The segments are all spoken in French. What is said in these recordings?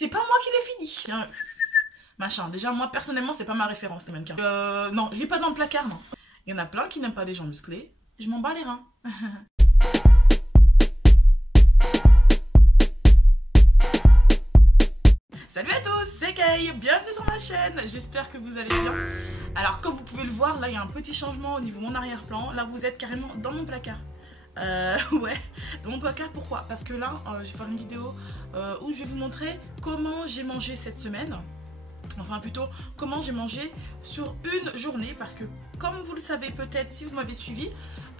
C'est pas moi qui l'ai fini. Machin. Déjà, moi, personnellement, c'est pas ma référence, les mannequins. Non, je vis pas dans le placard, non. Il y en a plein qui n'aiment pas les gens musclés. Je m'en bats les reins. Salut à tous, c'est Kay, bienvenue sur ma chaîne, j'espère que vous allez bien. Alors comme vous pouvez le voir, là il y a un petit changement au niveau de mon arrière-plan. Là vous êtes carrément dans mon placard. Ouais, dans mon placard, pourquoi? Parce que là, je vais faire une vidéo où je vais vous montrer comment j'ai mangé cette semaine. Enfin plutôt, comment j'ai mangé sur une journée. Parce que comme vous le savez peut-être si vous m'avez suivi,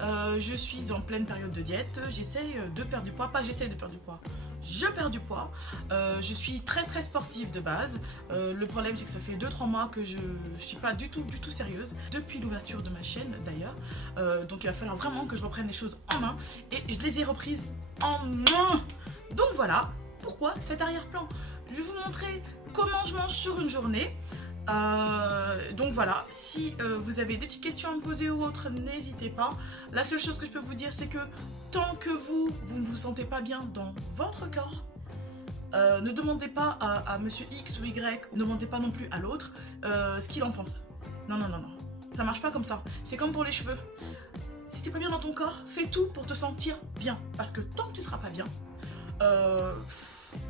je suis en pleine période de diète. J'essaye de perdre du poids, pas j'essaye de perdre du poids. Je perds du poids, je suis très sportive de base. Le problème c'est que ça fait 2-3 mois que je suis pas du tout sérieuse depuis l'ouverture de ma chaîne d'ailleurs. Donc il va falloir vraiment que je reprenne les choses en main et je les ai reprises en main. Donc voilà pourquoi cet arrière-plan. Je vais vous montrer comment je mange sur une journée. Donc voilà, si vous avez des petites questions à me poser ou autres, n'hésitez pas. La seule chose que je peux vous dire, c'est que tant que vous ne vous sentez pas bien dans votre corps, ne demandez pas à monsieur X ou Y, ne demandez pas non plus à l'autre ce qu'il en pense. Non, ça marche pas comme ça. C'est comme pour les cheveux. Si t'es pas bien dans ton corps, fais tout pour te sentir bien. Parce que tant que tu seras pas bien,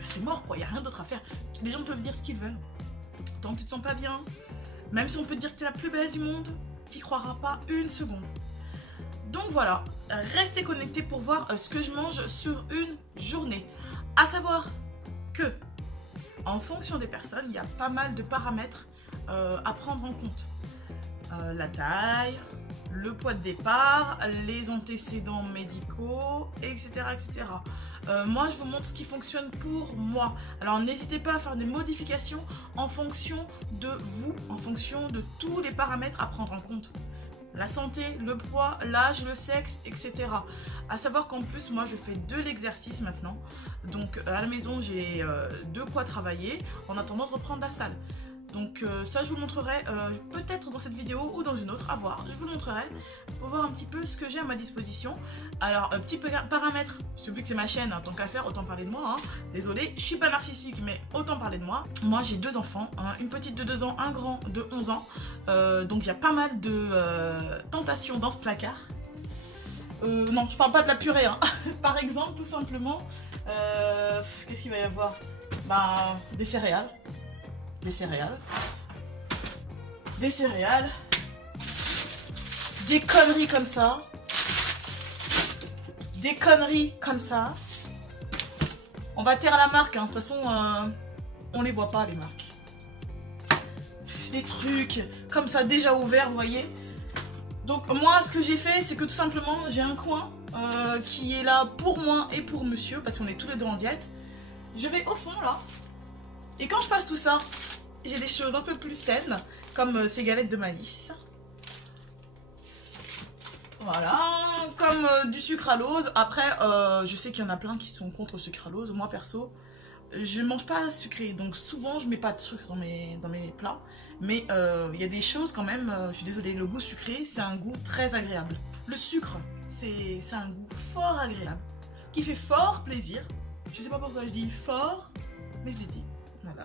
c'est mort quoi, y a rien d'autre à faire. Les gens peuvent dire ce qu'ils veulent. Tant que tu te sens pas bien, même si on peut te dire que tu es la plus belle du monde, t'y croiras pas une seconde. Donc voilà, restez connectés pour voir ce que je mange sur une journée. À savoir que, en fonction des personnes, il y a pas mal de paramètres à prendre en compte. La taille, le poids de départ, les antécédents médicaux, etc. etc. Moi je vous montre ce qui fonctionne pour moi. Alors n'hésitez pas à faire des modifications en fonction de vous, en fonction de tous les paramètres à prendre en compte. La santé, le poids, l'âge, le sexe, etc. À savoir qu'en plus moi je fais de l'exercice maintenant. Donc à la maison j'ai de quoi travailler en attendant de reprendre la salle. Donc ça je vous montrerai peut-être dans cette vidéo ou dans une autre, à voir. Je vous montrerai pour voir un petit peu ce que j'ai à ma disposition. Alors petit paramètre, vu que c'est ma chaîne, hein, tant qu'à faire, autant parler de moi. Hein. Désolée, je suis pas narcissique mais autant parler de moi. Moi j'ai 2 enfants, hein, une petite de 2 ans, un grand de 11 ans. Donc il y a pas mal de tentations dans ce placard. Non, je parle pas de la purée. Hein. Par exemple, tout simplement, qu'est-ce qu'il va y avoir? Bah, des céréales. Des céréales, des conneries comme ça, on va taire la marque, hein. De toute façon, on les voit pas les marques. Des trucs comme ça déjà ouverts, vous voyez. Donc moi, ce que j'ai fait, c'est que tout simplement, j'ai un coin qui est là pour moi et pour monsieur, parce qu'on est tous les deux en diète. Je vais au fond là. Et quand je passe tout ça, j'ai des choses un peu plus saines, comme ces galettes de maïs. Voilà, comme du sucralose. Après, je sais qu'il y en a plein qui sont contre le sucralose. Moi, perso, je mange pas sucré. Donc souvent, je mets pas de sucre dans mes plats. Mais il y a des choses quand même, je suis désolée, le goût sucré, c'est un goût très agréable. Le sucre, c'est un goût fort agréable, qui fait fort plaisir. Je sais pas pourquoi je dis fort, mais je l'ai dit. Voilà.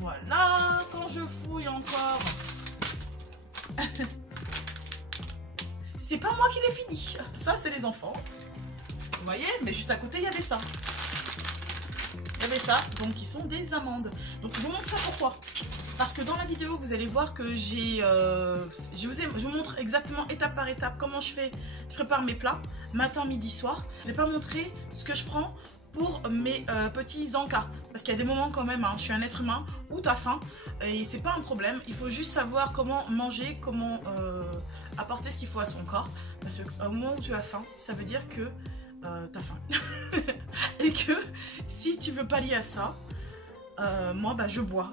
Voilà, quand je fouille encore. C'est pas moi qui l'ai fini. Ça, c'est les enfants. Vous voyez, mais juste à côté, il y avait ça. Il y avait ça, donc ils sont des amandes. Donc je vous montre ça pourquoi? Parce que dans la vidéo, vous allez voir que je vous montre exactement étape par étape comment je prépare mes plats, matin, midi, soir. Je n'ai pas montré ce que je prends pour mes petits encas, parce qu'il y a des moments quand même, hein, je suis un être humain où t'as faim et c'est pas un problème, il faut juste savoir comment manger, comment apporter ce qu'il faut à son corps, parce qu'au moment où tu as faim, ça veut dire que t'as faim et que si tu veux pallier à ça, moi bah, je bois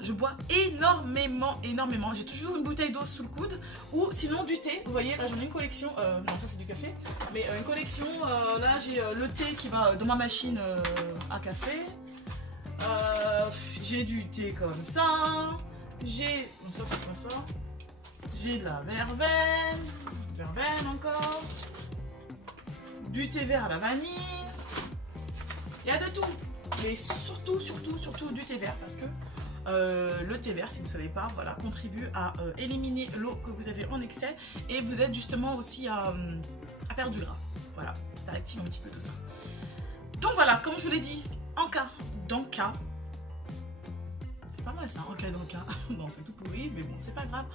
énormément, j'ai toujours une bouteille d'eau sous le coude ou sinon du thé. Vous voyez là j'en ai une collection, non ça c'est du café, mais une collection, là j'ai le thé qui va dans ma machine à café, j'ai du thé comme ça, j'ai, ça c'est pas ça, j'ai de la verveine encore, du thé vert à la vanille, il y a de tout. mais surtout du thé vert parce que le thé vert, si vous ne savez pas, voilà, contribue à éliminer l'eau que vous avez en excès et vous aide justement aussi à perdre du gras. Voilà, ça active un petit peu tout ça. Donc voilà, comme je vous l'ai dit, en cas, dans le cas, c'est pas mal ça, en cas, dans le cas. Non, c'est tout pourri, mais bon, c'est pas grave.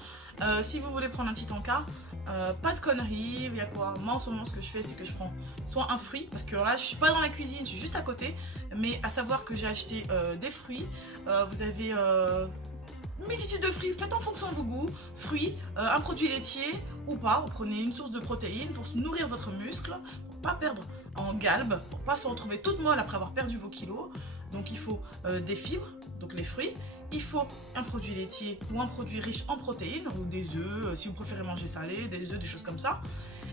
Si vous voulez prendre un petit encas, pas de conneries, il y a quoi? Moi en ce moment ce que je fais c'est que je prends soit un fruit, parce que là je suis pas dans la cuisine, je suis juste à côté, mais à savoir que j'ai acheté des fruits, vous avez une multitude de fruits, faites en fonction de vos goûts, fruits, un produit laitier ou pas, vous prenez une source de protéines pour nourrir votre muscle, pour pas perdre en galbe, pour pas se retrouver toute molle après avoir perdu vos kilos, donc il faut des fibres, donc les fruits. Il faut un produit laitier ou un produit riche en protéines, ou des œufs, si vous préférez manger salé, des œufs, des choses comme ça.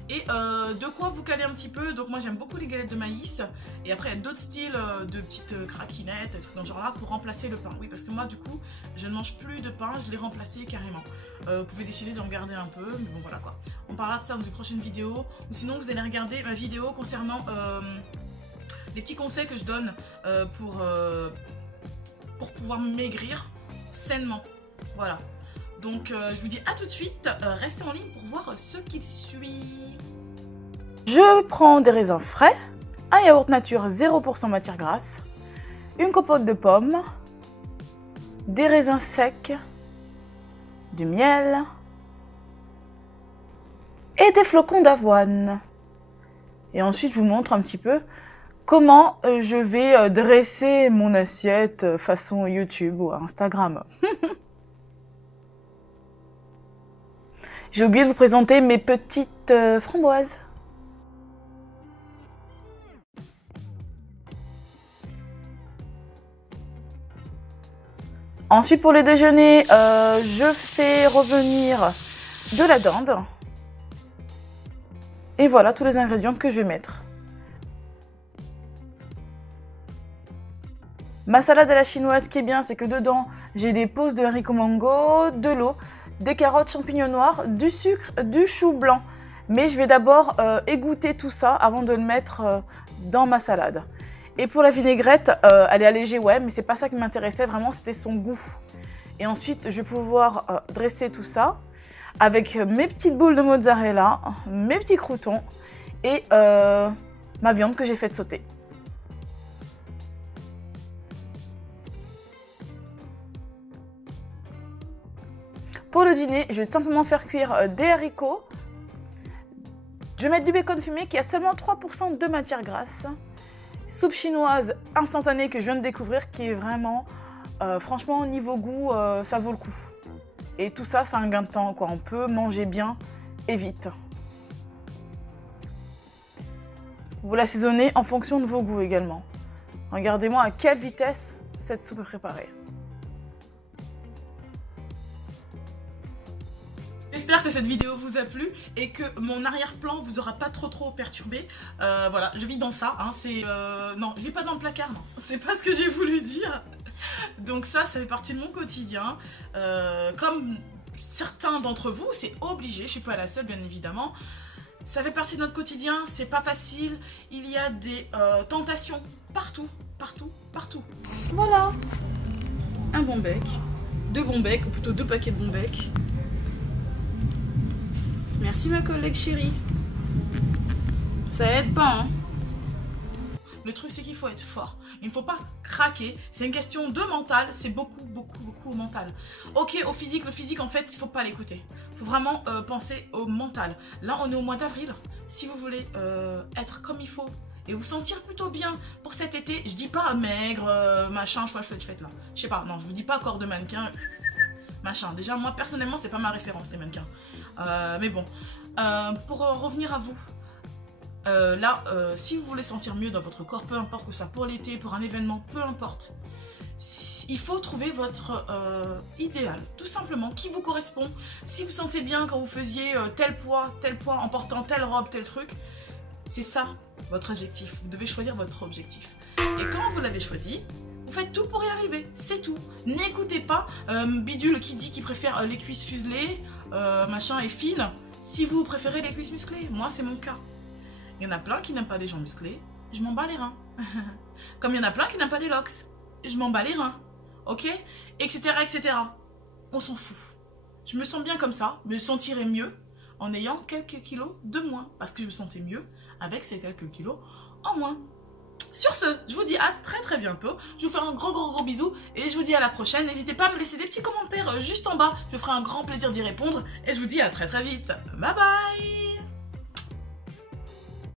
Et de quoi vous caler un petit peu. Donc moi j'aime beaucoup les galettes de maïs. Et après il y a d'autres styles de petites craquinettes, des trucs dans ce genre là, pour remplacer le pain. Oui, parce que moi du coup, je ne mange plus de pain, je l'ai remplacé carrément. Vous pouvez décider d'en garder un peu, mais bon voilà quoi. On parlera de ça dans une prochaine vidéo. Ou sinon vous allez regarder ma vidéo concernant les petits conseils que je donne pour pouvoir maigrir sainement. Voilà. Donc je vous dis à tout de suite. Restez en ligne pour voir ce qu'il suit. Je prends des raisins frais, un yaourt nature 0% matière grasse, une compote de pommes, des raisins secs, du miel et des flocons d'avoine. Et ensuite je vous montre un petit peu comment je vais dresser mon assiette façon YouTube ou Instagram. J'ai oublié de vous présenter mes petites framboises. Ensuite pour les déjeuners, je fais revenir de la dinde. Et voilà tous les ingrédients que je vais mettre. Ma salade à la chinoise, ce qui est bien, c'est que dedans, j'ai des pousses de haricots mango, de l'eau, des carottes, champignons noirs, du sucre, du chou blanc. Mais je vais d'abord égoutter tout ça avant de le mettre dans ma salade. Et pour la vinaigrette, elle est allégée, ouais, mais c'est pas ça qui m'intéressait, vraiment, c'était son goût. Et ensuite, je vais pouvoir dresser tout ça avec mes petites boules de mozzarella, mes petits croûtons et ma viande que j'ai faite sauter. Pour le dîner, je vais simplement faire cuire des haricots. Je vais mettre du bacon fumé qui a seulement 3% de matière grasse. Soupe chinoise instantanée que je viens de découvrir qui est vraiment, franchement, au niveau goût, ça vaut le coup. Et tout ça, c'est un gain de temps, quoi. On peut manger bien et vite. Vous l'assaisonnez en fonction de vos goûts également. Regardez-moi à quelle vitesse cette soupe est préparée. J'espère que cette vidéo vous a plu et que mon arrière-plan vous aura pas trop perturbé. Voilà, je vis dans ça. Hein, non, je vis pas dans le placard, non. C'est pas ce que j'ai voulu dire. Donc ça fait partie de mon quotidien. Comme certains d'entre vous, c'est obligé. Je suis pas la seule, bien évidemment. Ça fait partie de notre quotidien. C'est pas facile. Il y a des tentations partout. Voilà. Un bon bec. 2 bons becs, ou plutôt 2 paquets de bons becs. Merci ma collègue chérie. Ça aide pas, hein. Le truc c'est qu'il faut être fort. Il ne faut pas craquer. C'est une question de mental. C'est beaucoup au mental. Ok, au physique, le physique en fait, il ne faut pas l'écouter. Il faut vraiment penser au mental. Là, on est au mois d'avril. Si vous voulez être comme il faut et vous sentir plutôt bien pour cet été, je dis pas maigre, machin, chouette là. Je sais pas, non, je vous dis pas corps de mannequin, machin. Déjà, moi personnellement, c'est pas ma référence les mannequins. Mais bon, pour revenir à vous, là, si vous voulez sentir mieux dans votre corps, peu importe que ce soit pour l'été, pour un événement, peu importe, il faut trouver votre idéal, tout simplement, qui vous correspond. Si vous sentez bien quand vous faisiez tel poids, en portant telle robe, tel truc, c'est ça votre objectif. Vous devez choisir votre objectif. Et quand vous l'avez choisi, vous faites tout pour y arriver, c'est tout. N'écoutez pas Bidule qui dit qu'il préfère les cuisses fuselées, machin et fines, si vous préférez les cuisses musclées. Moi, c'est mon cas. Il y en a plein qui n'aiment pas les gens musclés. Je m'en bats les reins. Comme il y en a plein qui n'aiment pas les locks. Je m'en bats les reins. Ok? Etc. etc. On s'en fout. Je me sens bien comme ça. Me sentirais mieux en ayant quelques kilos de moins. Parce que je me sentais mieux avec ces quelques kilos en moins. Sur ce, je vous dis à très bientôt. Je vous fais un gros bisou et je vous dis à la prochaine. N'hésitez pas à me laisser des petits commentaires juste en bas. Je me ferai un grand plaisir d'y répondre. Et je vous dis à très vite. Bye bye.